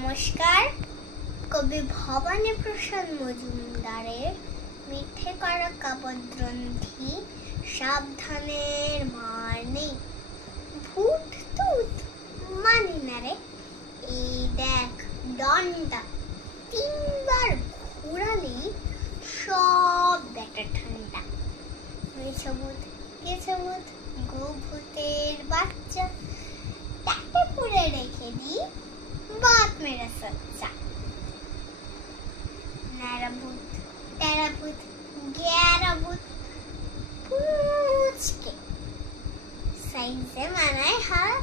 নমস্কার। কবি ভবানীপ্রসাদ মজুমদারের মিথ্যে করা কাব্যগ্রন্থি সাবধানের মার নেই। ভূত তুত মানি না রে, এই দেখ ডনটা তিনবার ঘুরালেই সব ব্যাটা ঠান্ডা। গেছে ভূত গো ভূতের বাচ্চা, তাকে পুরে রেখে দি बात मेरा सच्चा। नारा भूत तेरा भूत 11 भूत पूछ के साइड से मानाए हाथ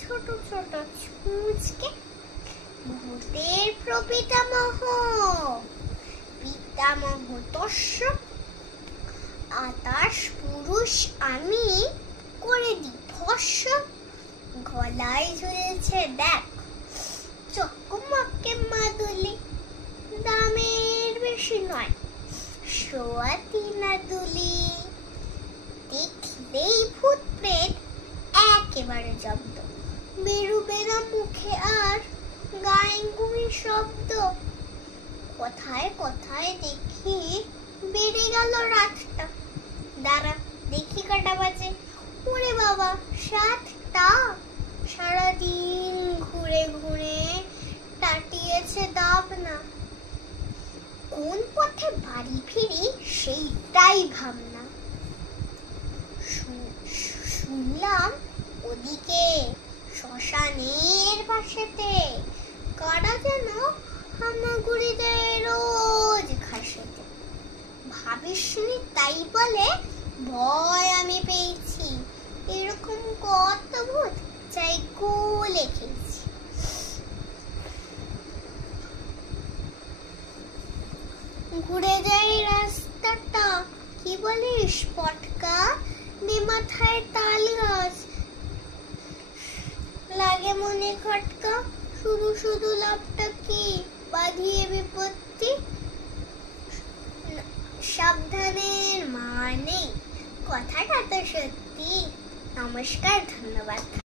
ছোট ছোট ছুঁচকে। ভূতের প্রপিতামহ পিতামহ তস্য, আতাশ পুরুষ আমি করে দি ভস্য। গলায় ঝুলছে দেখ চকমকে মাদুলি, দামের বেশি নয় 3.5 দুলি। দেখলেই ভূত প্রেত একেবারে জব্দ, বেরুবে না মুখে আর গায়ে শব্দ। কোথায় কোথায় দেখি বেড়ে গেল রাতটা, দাঁড়া দেখি কটা বাজে, ওরে বাবা 7টা। সারাদিন ঘুরে ঘুরে কাটিয়েছে দাবনা, কোন পথে বাড়ি ফিরি সেইটাই ভাবনা। শুনলাম ওদিকে শ্মশানের পাশেতে কারা যেন হামাগুড়ি দেয় রোজ ঘাসেতে। ভাবিসনি তাই বলে ভয় আমি পেয়েছি, এরকম কত ভূত চাই কোলে খেয়েছি। ঘুরে যাই রাস্তাটা, কি বলিস পটকা, দে মাথায় তাল গাছ, লাগে মনে খটকা, শুধু শুধু লাভটা কি, বাঁধিয়ে বিপত্তি। সাবধানের মার নেই, কথাটা তো সত্যি। নমস্কার, ধন্যবাদ।